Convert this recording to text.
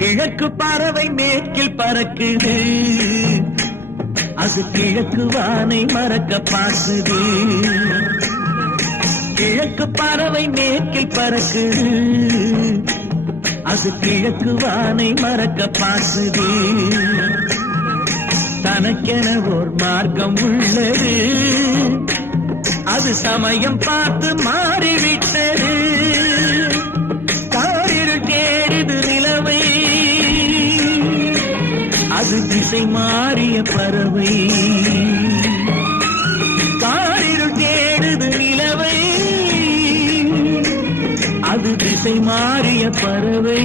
கிழக்கு பறவை மேற்கில் பறக்குது, அது கிழக்கு வானை மறக்க பார்க்குது. கிழக்கு பறவை மேற்கில் பறக்குது, அது கிழக்கு வானை மறக்க பார்க்குது. தனக்கென ஓர் மார்க்கம் உள்ளது, அது சமயம் பார்த்து மாறிவிட்டது. காரிருள் தேடுது நிலவை, அது திசை மாறிய பறவை. காரிருள் தேடுது நிலவை, அது திசை மாறிய பறவை.